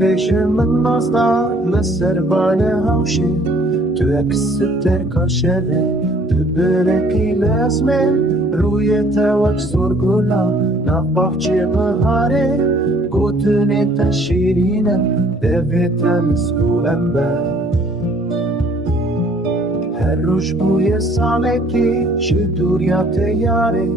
ليش من نصدر مسر باله هوشي تكسر كشله تبركي لازمه روی توک سرگولا نباچه بهاره گوتنی تشیرینه دویتن سوام به هر روش بوی سالکی شدوریات یاره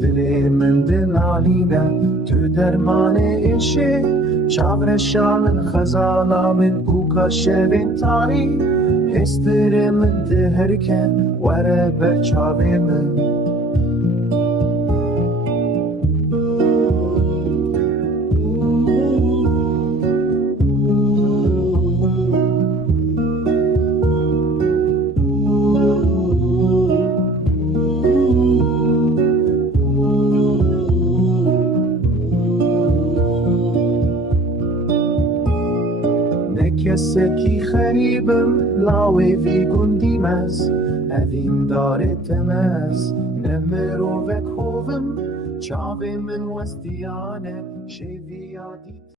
دلی من دلالینه تو درمان ایشه چابر شامن خزالا من بوکا شبین تاری هستر من دهرکن وره بچابه من کسی خریبم لاوی وی گندیم از هدیم داره تماس نمرو و کوفم چاوی من وستیانه شیوی یادی